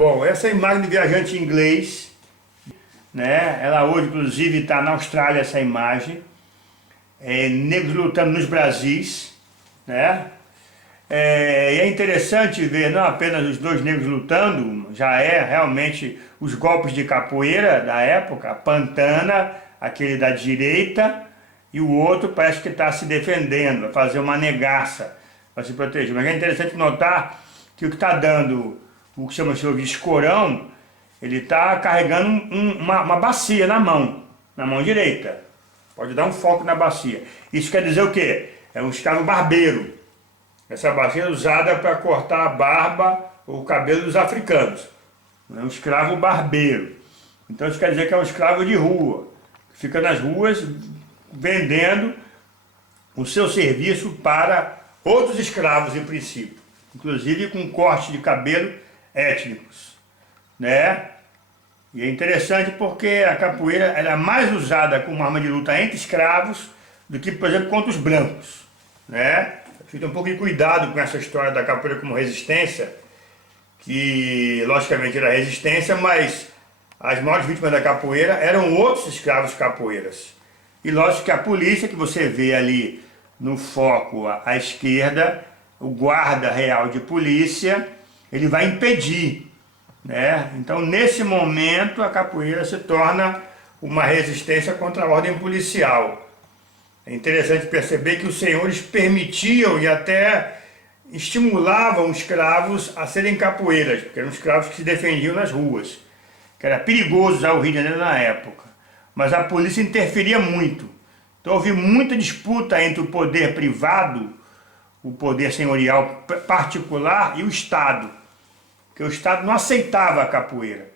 Bom, essa imagem do viajante inglês, né? Ela hoje, inclusive, está na Austrália, essa imagem. Negros lutando nos Brasis, né? E é interessante ver não apenas os dois negros lutando, já é realmente os golpes de capoeira da época, a Pantana, aquele da direita, e o outro parece que está se defendendo, vai fazer uma negaça para se proteger. Mas é interessante notar que o que está dando, o que chama de escorão, ele está carregando uma bacia na mão direita. Pode dar um foco na bacia. Isso quer dizer o quê? É um escravo barbeiro. Essa bacia é usada para cortar a barba ou o cabelo dos africanos. É um escravo barbeiro. Então isso quer dizer que é um escravo de rua, que fica nas ruas vendendo o seu serviço para outros escravos, em princípio, inclusive com corte de cabelo étnicos, né? E é interessante porque a capoeira ela é mais usada como arma de luta entre escravos do que, por exemplo, contra os brancos, né? Fica um pouco de cuidado com essa história da capoeira como resistência, que logicamente era resistência, mas as maiores vítimas da capoeira eram outros escravos capoeiras. E lógico que a polícia, que você vê ali no foco à esquerda, o guarda real de polícia, ele vai impedir, né? Então nesse momento a capoeira se torna uma resistência contra a ordem policial. É interessante perceber que os senhores permitiam e até estimulavam os escravos a serem capoeiras, porque eram escravos que se defendiam nas ruas, que era perigoso usar o Rio de Janeiro na época. Mas a polícia interferia muito. Então houve muita disputa entre o poder privado, o poder senhorial particular e o Estado, porque o Estado não aceitava a capoeira,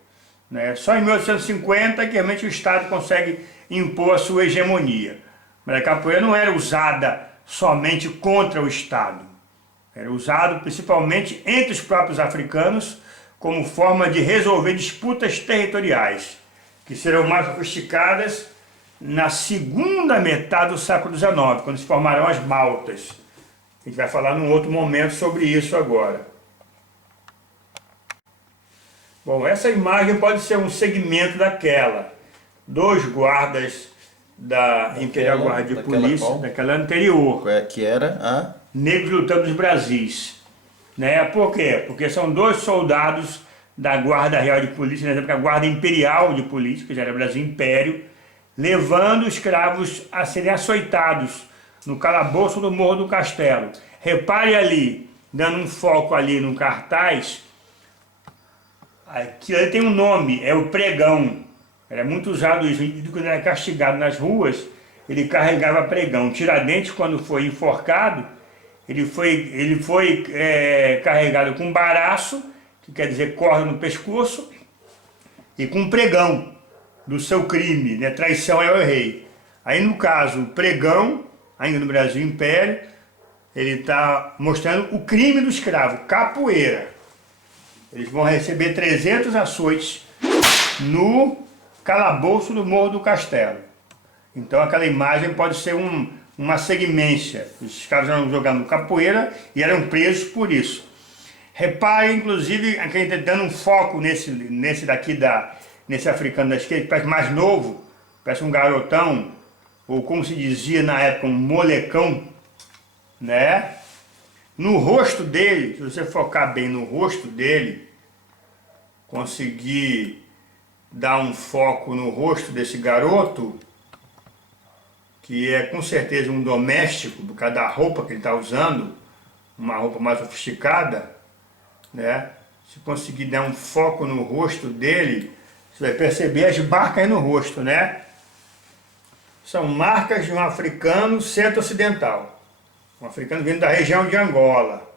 né? Só em 1850 que realmente o Estado consegue impor a sua hegemonia. Mas a capoeira não era usada somente contra o Estado. Era usado principalmente entre os próprios africanos como forma de resolver disputas territoriais, que serão mais sofisticadas na segunda metade do século XIX, quando se formarão as Maltas. A gente vai falar num outro momento sobre isso agora. Bom, essa imagem pode ser um segmento daquela. Dois guardas da Imperial Guarda de Polícia, daquela anterior. Que era a... Negros lutando nos Brasis. Né? Por quê? Porque são dois soldados da Guarda Real de Polícia, na época a Guarda Imperial de Polícia, que já era Brasil Império, levando escravos a serem açoitados no calabouço do Morro do Castelo. Repare ali, dando um foco ali no cartaz, aquilo ali tem um nome, é o pregão. Era muito usado isso, quando era castigado nas ruas, ele carregava pregão. Tiradentes, quando foi enforcado, ele foi carregado com baraço, que quer dizer corda no pescoço, e com pregão do seu crime, né? Traição ao rei. Aí no caso, o pregão, ainda no Brasil Império, ele está mostrando o crime do escravo, capoeira. Eles vão receber 300 açoites no calabouço do Morro do Castelo. Então aquela imagem pode ser uma segmência. Os escravos eram jogando capoeira e eram presos por isso. Repare, inclusive, aqui a gente está dando um foco nesse africano da esquerda, que parece mais novo, parece um garotão, ou como se dizia na época, um molecão, né? No rosto dele, se você focar bem no rosto dele, conseguir dar um foco no rosto desse garoto, que é com certeza um doméstico, por causa da roupa que ele está usando, uma roupa mais sofisticada, né? Se conseguir dar um foco no rosto dele, você vai perceber as marcas no rosto, né? São marcas de um africano centro-ocidental, um africano vindo da região de Angola.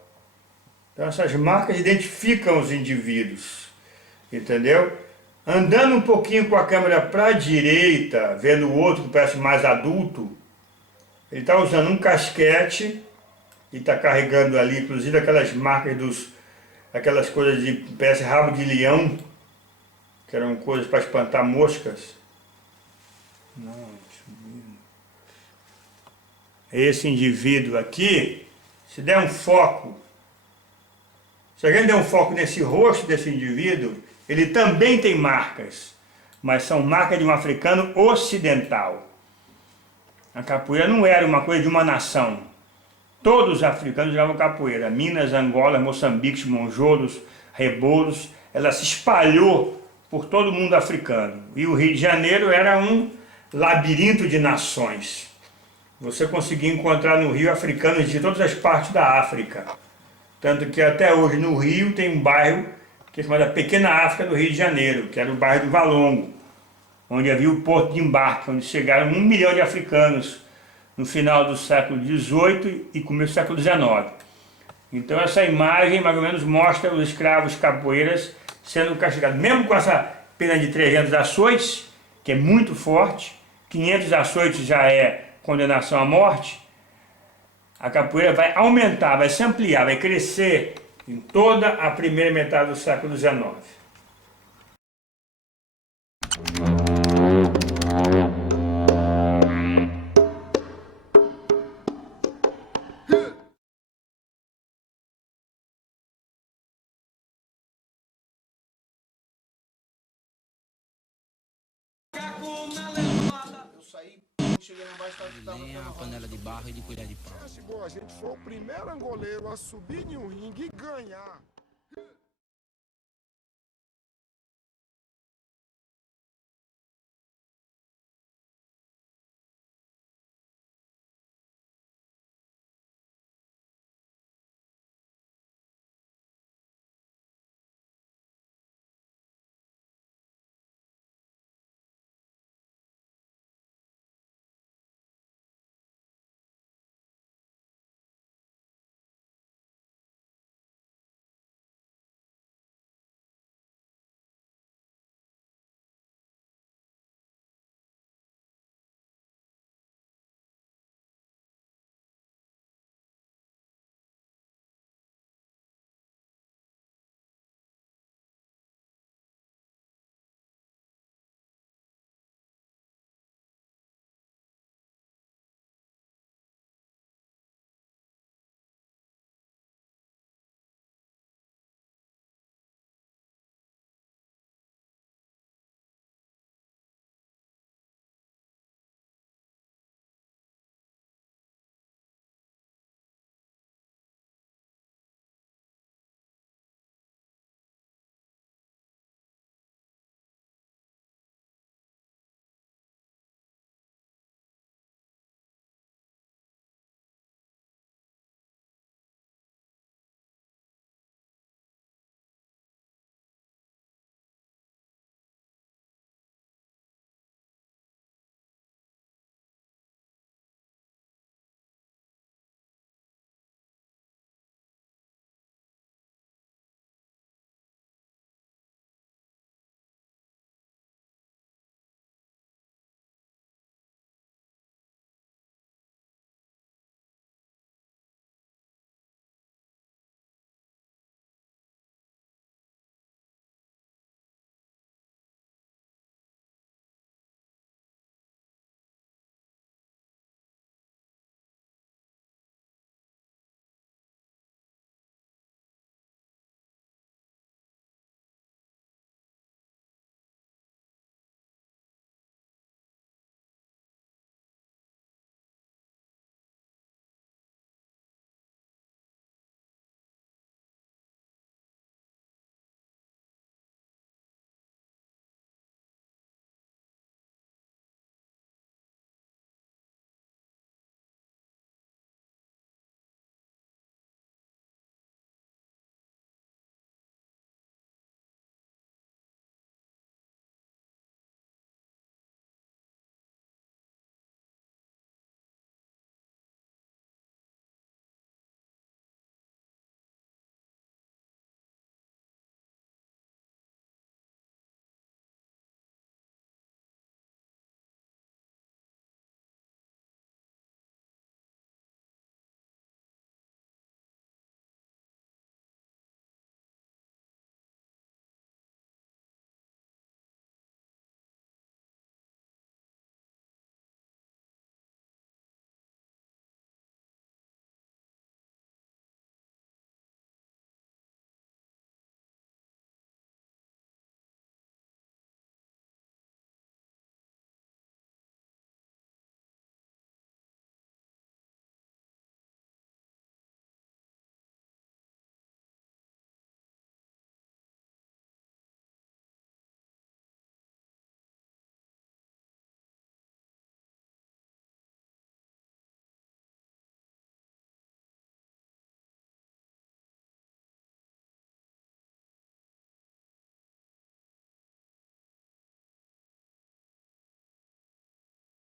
Então essas marcas identificam os indivíduos, entendeu? Andando um pouquinho com a câmera para a direita, vendo o outro que parece mais adulto, ele está usando um casquete e está carregando ali, inclusive aquelas marcas aquelas coisas de parece rabo de leão, que eram coisas para espantar moscas. Não, esse indivíduo aqui, se der um foco Se a gente der um foco nesse rosto desse indivíduo, ele também tem marcas, mas são marcas de um africano ocidental. A capoeira não era uma coisa de uma nação. Todos os africanos jogavam capoeira. Minas, Angola, Moçambique, mongolos, rebolos. Ela se espalhou por todo o mundo africano. E o Rio de Janeiro era um labirinto de nações. Você conseguia encontrar no Rio africanos de todas as partes da África. Tanto que até hoje no Rio tem um bairro que é chamado Pequena África do Rio de Janeiro, que era o bairro do Valongo, onde havia o porto de embarque, onde chegaram 1 milhão de africanos no final do século XVIII e começo do século XIX. Então essa imagem mais ou menos mostra os escravos capoeiras sendo castigados, mesmo com essa pena de 300 açoites, que é muito forte, 500 açoites já é condenação à morte. A capoeira vai aumentar, vai se ampliar, vai crescer em toda a primeira metade do século XIX. Eu saí, cheguei lá embaixo, tava Lenha, panela de barro e de colher de pau. Chegou, a gente foi o primeiro angoleiro a subir em um ringue e ganhar.